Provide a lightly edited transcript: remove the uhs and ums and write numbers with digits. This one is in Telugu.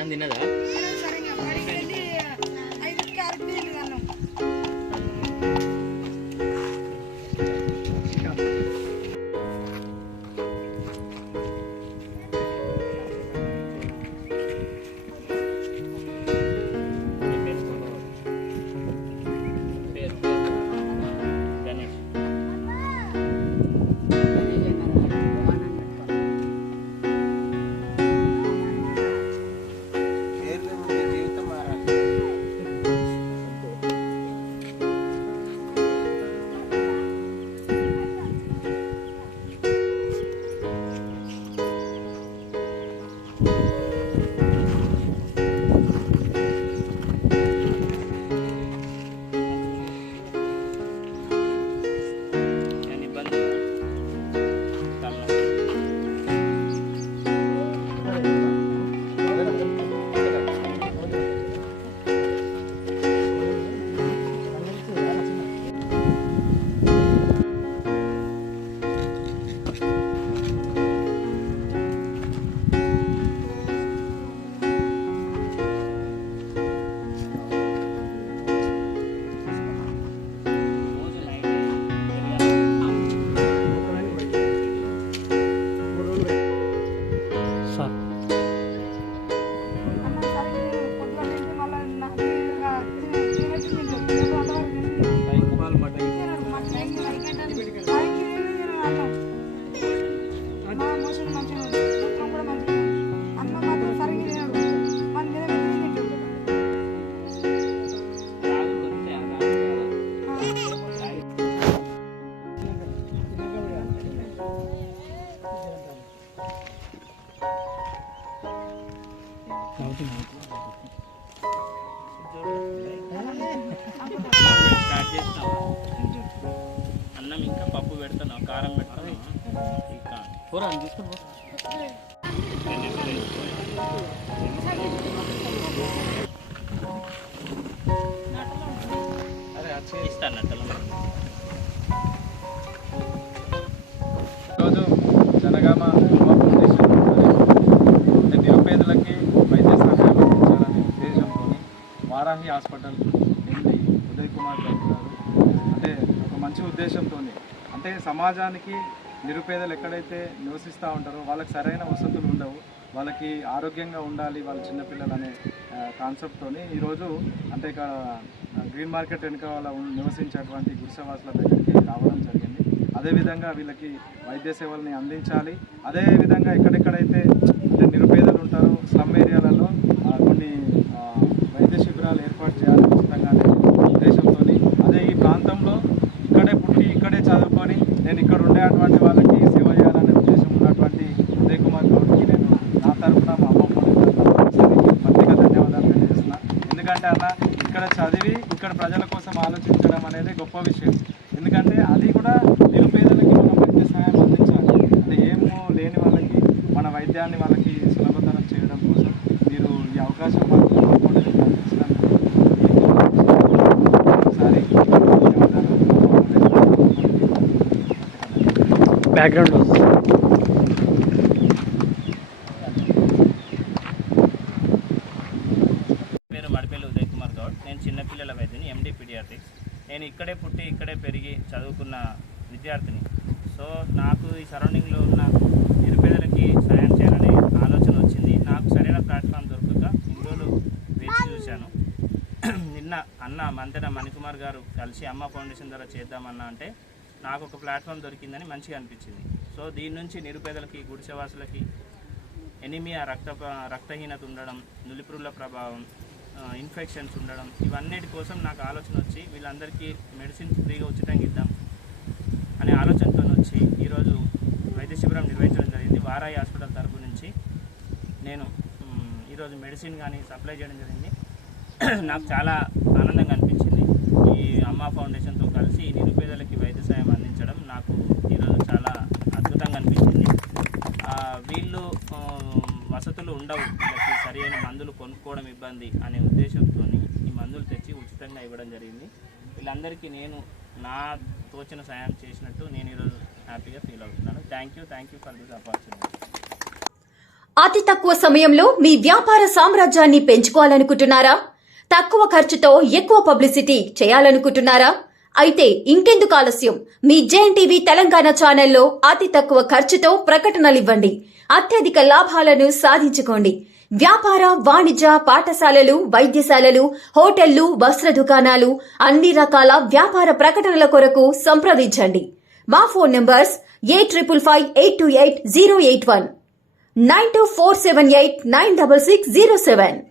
అన్నం తిన్నదా? అన్నం ఇంకా పప్పు పెడతాను, కారం పెడతాను. ఇంకా కూర తీసుకుని ఇస్తాను నట్టలు. ఈరోజు జనగామ ఫౌండేషన్ నిరుపేదలకి వైద్య సహాయం అందించాలనే ఉద్దేశంతో వారాహి హాస్పిటల్ ఎండి ఉదయ్ కుమార్ గారు అంటే ఒక మంచి ఉద్దేశంతో, అంటే సమాజానికి నిరుపేదలు ఎక్కడైతే నివసిస్తూ ఉంటారో వాళ్ళకి సరైన వసతులు ఉండవు, వాళ్ళకి ఆరోగ్యంగా ఉండాలి వాళ్ళ చిన్నపిల్లలు అనే కాన్సెప్ట్తో ఈరోజు అంటే ఇక గ్రీన్ మార్కెట్ వెనుక వాళ్ళ నివసించేటువంటి గుడిసెవాసుల దగ్గరికి రావడం జరిగింది. అదేవిధంగా వీళ్ళకి వైద్య సేవల్ని అందించాలి. అదేవిధంగా ఎక్కడెక్కడైతే అంటే నిరుపేదలు ఉంటారో స్లమ్ ఏరియాలలో కొన్ని వైద్య శిబిరాలు ఏర్పాటు చేయాలి ఖచ్చితంగానే ఉద్దేశంతో, అదే ఈ ప్రాంతంలో ఇక్కడే పుట్టి ఇక్కడే చదువుకొని నేను ఇక్కడ ఉండేటువంటి వాళ్ళకి సేవ చేయాలనే ఉద్దేశం ఉన్నటువంటి ఉదయ్ కుమార్ గౌడ్కి నేను నా తరఫున మా అమ్మ ప్రత్యేక ధన్యవాదాలు తెలియజేస్తున్నాను. ఎందుకంటే అన్న ఇక్కడ చదివి ఇక్కడ ప్రజల కోసం ఆలోచించడం అనేది గొప్ప విషయం. ఎందుకంటే అది కూడా నిరుపేదలకి మనం వైద్య సహాయం అందించాలి. అంటే ఏమో లేని వాళ్ళకి మన వైద్యాన్ని వాళ్ళకి సులభతరం చేయడం కోసం మీరు ఈ అవకాశం బ్యాక్గ్రౌండ్ పేరు మడిపల్లి ఉదయ్ కుమార్ గౌడ్. నేను చిన్నపిల్లల వైద్యుని, ఎండి పీడియాట్రిక్స్. నేను ఇక్కడే పుట్టి ఇక్కడే పెరిగి చదువుకున్న విద్యార్థిని. సో నాకు ఈ సరౌండింగ్లో ఉన్న నిరుపేదలకి సాయం చేయాలనే ఆలోచన వచ్చింది. నాకు సరైన ప్లాట్ఫామ్ దొరకక ఇన్ని రోజులు వేచి చూశాను. నిన్న అన్న మంతెన మణికుమార్ గారు కలిసి అమ్మ ఫౌండేషన్ ద్వారా చేద్దామన్నా అంటే నాకు ఒక ప్లాట్ఫామ్ దొరికిందని మంచిగా అనిపించింది. సో దీని నుంచి నిరుపేదలకి, గుడిసెవాసులకి ఎనిమియా రక్తహీనత ఉండడం, నులిపురుల ప్రభావం, ఇన్ఫెక్షన్స్ ఉండడం, ఇవన్నిటి కోసం నాకు ఆలోచన వచ్చి వీళ్ళందరికీ మెడిసిన్ ఫ్రీగా ఉచితంగా ఇద్దాం అనే ఆలోచనతో వచ్చి ఈరోజు వైద్య శిబిరం నిర్వహించడం జరిగింది. వారాహి హాస్పిటల్ తరపు నుంచి నేను ఈరోజు మెడిసిన్ కానీ సప్లై చేయడం జరిగింది. నాకు చాలా ఆనందంగా అనిపించింది. ఈ అమ్మ ఫౌండేషన్తో కలిసి నిరుపేదలకి వైద్య సాయం అందించడం నాకు ఈరోజు చాలా అద్భుతంగా అనిపించింది. వీళ్ళు వసతులు ఉండవు, వీళ్ళకి సరి అయిన మందులు కొనుక్కోవడం ఇబ్బంది అనే ఉద్దేశంతో ఈ మందులు తెచ్చి ఉచితంగా ఇవ్వడం జరిగింది. వీళ్ళందరికీ నేను నా తోచిన సాయం చేసినట్టు నేను ఈరోజు హ్యాపీగా ఫీల్ అవుతున్నాను. Thank you for this opportunity. అతి తక్కువ సమయంలో మీ వ్యాపార సామ్రాజ్యాన్ని పెంచుకోవాలనుకుంటున్నారా? తక్కువ ఖర్చుతో ఎక్కువ పబ్లిసిటీ చేయాలనుకుంటున్నారా? అయితే ఇంకెందుకు ఆలస్యం? మీ జేఎన్టీవీ తెలంగాణ ఛానల్లో అతి తక్కువ ఖర్చుతో ప్రకటనలివ్వండి. అత్యధిక లాభాలను సాధించుకోండి. వ్యాపార, వాణిజ్య, పాఠశాలలు, వైద్యశాలలు, హోటళ్లు, వస్త్ర దుకాణాలు, అన్ని రకాల వ్యాపార ప్రకటనల కొరకు సంప్రదించండి. మా ఫోన్ నంబర్స్ 8558288081 9247896607.